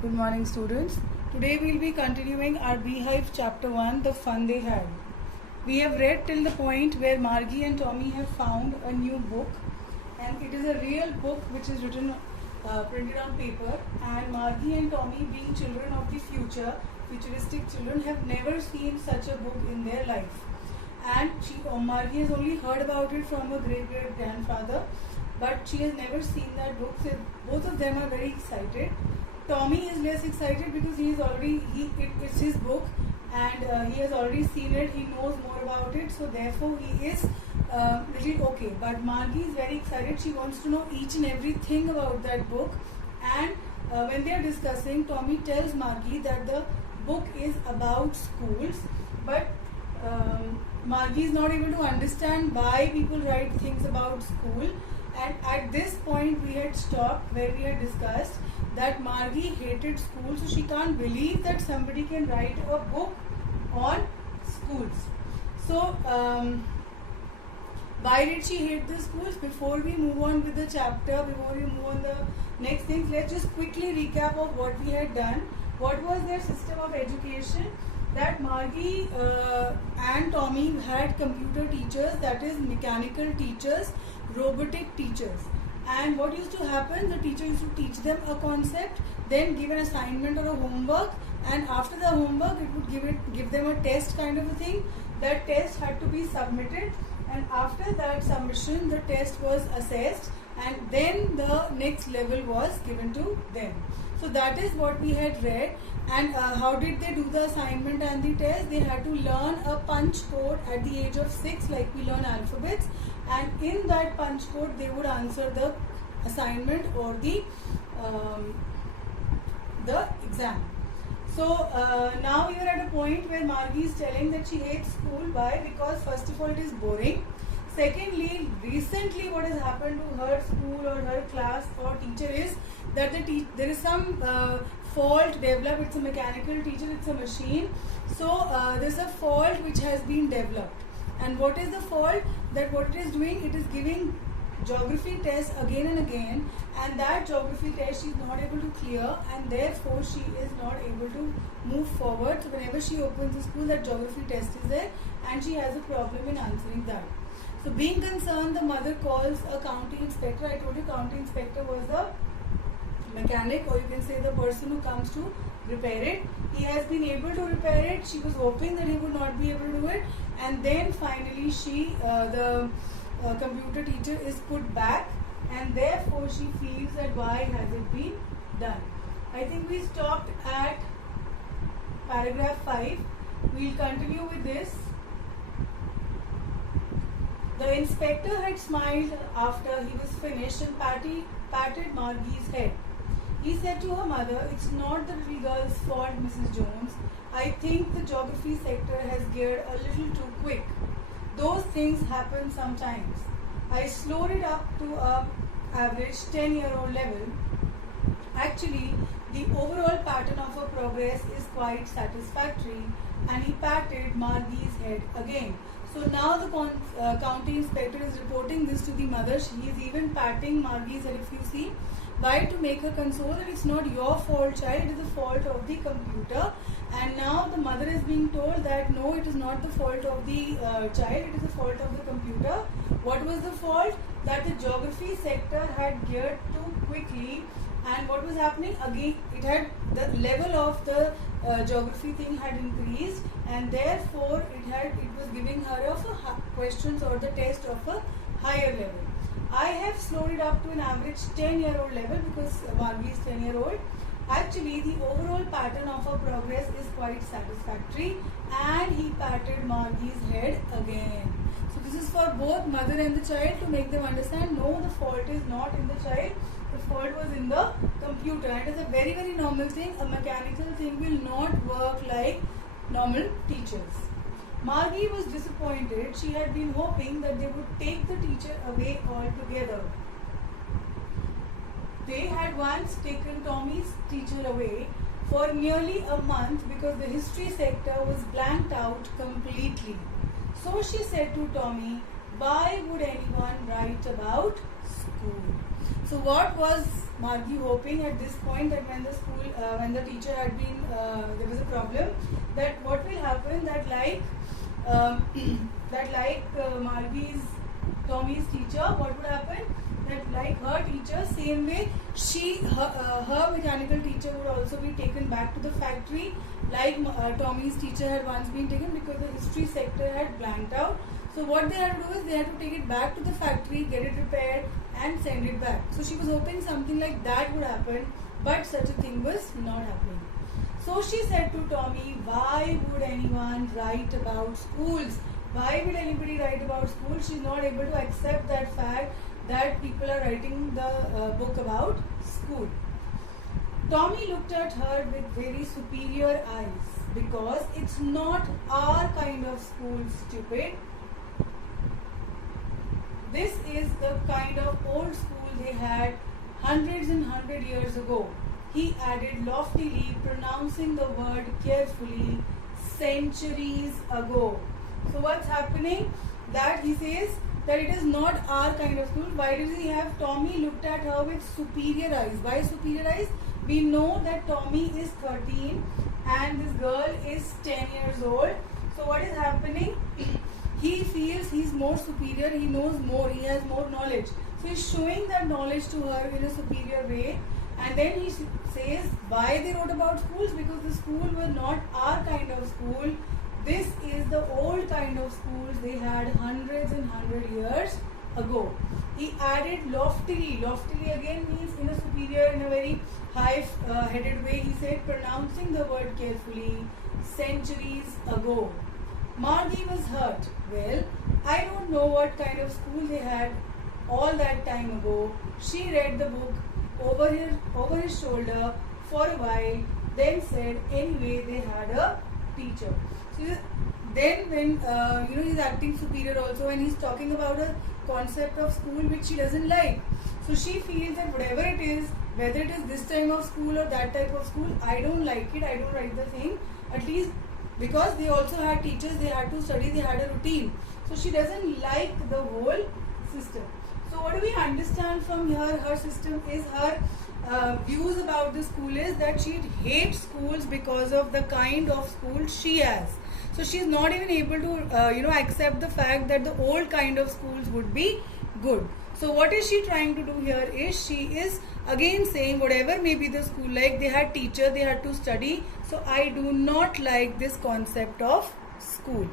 Good morning, students. Today we will be continuing our Beehive chapter 1, The Fun They Had. We have read till the point where Margie and Tommy have found a new book, and it is a real book which is written, printed on paper, and Margie and Tommy, being children of the future, futuristic children, have never seen such a book in their life. And Margie has only heard about it from her great-great-grandfather, but she has never seen that book, so both of them are very excited. Tommy is less excited because it's his book, and he has already seen it, he knows more about it, so therefore he is little okay. But Margie is very excited, she wants to know each and everything about that book, and when they are discussing, Tommy tells Margie that the book is about schools, but Margie is not able to understand why people write things about school. And at this point we had stopped where we had discussed that Margie hated school, so she can't believe that somebody can write a book on schools. So why did she hate the schools? Before we move on with the chapter, before we move on the next things, let's just quickly recap of what we had done. What was their system of education? That Margie and Tommy had computer teachers, that is mechanical teachers, robotic teachers. And what used to happen, the teacher used to teach them a concept, then give an assignment or a homework, and after the homework it would give them a test kind of a thing. That test had to be submitted, and after that submission the test was assessed, and then the next level was given to them. So that is what we had read. And how did they do the assignment and the test? They had to learn a punch code at the age of 6, like we learn alphabets, and in that punch code they would answer the assignment or the exam. So now we are at a point where Margie is telling that she hates school. Why? Because first of all it is boring. Secondly, recently what has happened to her school or her class or teacher is that there is some fault developed. It's a mechanical teacher, it's a machine. So there's a fault which has been developed. And what is the fault? That what it is doing, it is giving geography tests again and again, and that geography test she is not able to clear, and therefore she is not able to move forward. So whenever she opens the school, that geography test is there and she has a problem in answering that. So being concerned, the mother calls a county inspector. I told you county inspector was the mechanic, or you can say the person who comes to repair it. He has been able to repair it. She was hoping that he would not be able to do it, and then finally the computer teacher is put back, and therefore she feels that why has it been done. I think we stopped at paragraph 5. We'll continue with this. The inspector had smiled after he was finished and patted Margie's head. He said to her mother, "It's not the little girl's fault, Mrs. Jones. I think the geography sector has geared a little too quick. Those things happen sometimes. I slowed it up to a average 10-year-old level. Actually, the overall pattern of her progress is quite satisfactory." And he patted Margie's head again. So now the county inspector is reporting this to the mother. He is even patting Margie's head, if you see. Why? To make her console that it's not your fault, child, it is the fault of the computer. And now the mother is being told that no, it is not the fault of the child, it is the fault of the computer. What was the fault? That the geography sector had geared too quickly, and what was happening? Again, it had the level of the geography thing had increased, and therefore it was giving her of questions or the test of a higher level. I have slowed it up to an average 10-year-old level because Margie is 10-year-old. Actually, the overall pattern of her progress is quite satisfactory, and he patted Margie's head again. So this is for both mother and the child, to make them understand, no, the fault is not in the child, the fault was in the computer. And it is a very, very normal thing. A mechanical thing will not work like normal teachers. Margie was disappointed. She had been hoping that they would take the teacher away altogether. They had once taken Tommy's teacher away for nearly a month because the history sector was blanked out completely. So she said to Tommy, "Why would anyone write about school?" So what was Margie hoping at this point, that when the school, when the teacher had been, there was a problem, that what will happen, that Margie's, Tommy's teacher, what would happen? That like her teacher, same way her mechanical teacher would also be taken back to the factory, like Tommy's teacher had once been taken, because the history sector had blanked out. So what they had to do is they had to take it back to the factory, get it repaired and send it back. So she was hoping something like that would happen, but such a thing was not happening. So she said to Tommy, why would anyone write about schools? Why would anybody write about schools? She's not able to accept that fact that people are writing the book about school. Tommy looked at her with very superior eyes, because it's not our kind of school, stupid. This is the kind of old school they had hundreds and hundred years ago. He added loftily, pronouncing the word carefully, centuries ago. So what's happening? That he says that it is not our kind of school. Why does he have Tommy looked at her with superior eyes? Why superior eyes? We know that Tommy is 13 and this girl is 10 years old. So what is happening? He feels he's more superior, he knows more, he has more knowledge. So he's showing that knowledge to her in a superior way. And then he says why they wrote about schools, because the school was not our kind of school. This is the old kind of schools they had hundreds and hundred years ago. He added loftily. Loftily again means in a superior, in a very high-headed way. He said, pronouncing the word carefully, centuries ago. Margie was hurt. Well, I don't know what kind of school they had all that time ago. She read the book over his shoulder for a while, then said, anyway, they had a teacher. So then when he's acting superior also, and he's talking about a concept of school which she doesn't like. So she feels that whatever it is, whether it is this type of school or that type of school, I don't like it, I don't like the thing. At least because they also had teachers, they had to study, they had a routine. So she doesn't like the whole system. So what do we understand from here? Her system is, her views about the school is that she hates schools because of the kind of school she has. So she is not even able to accept the fact that the old kind of schools would be good. So what is she trying to do here is, she is again saying whatever may be the school, like they had teachers, they had to study. So I do not like this concept of school.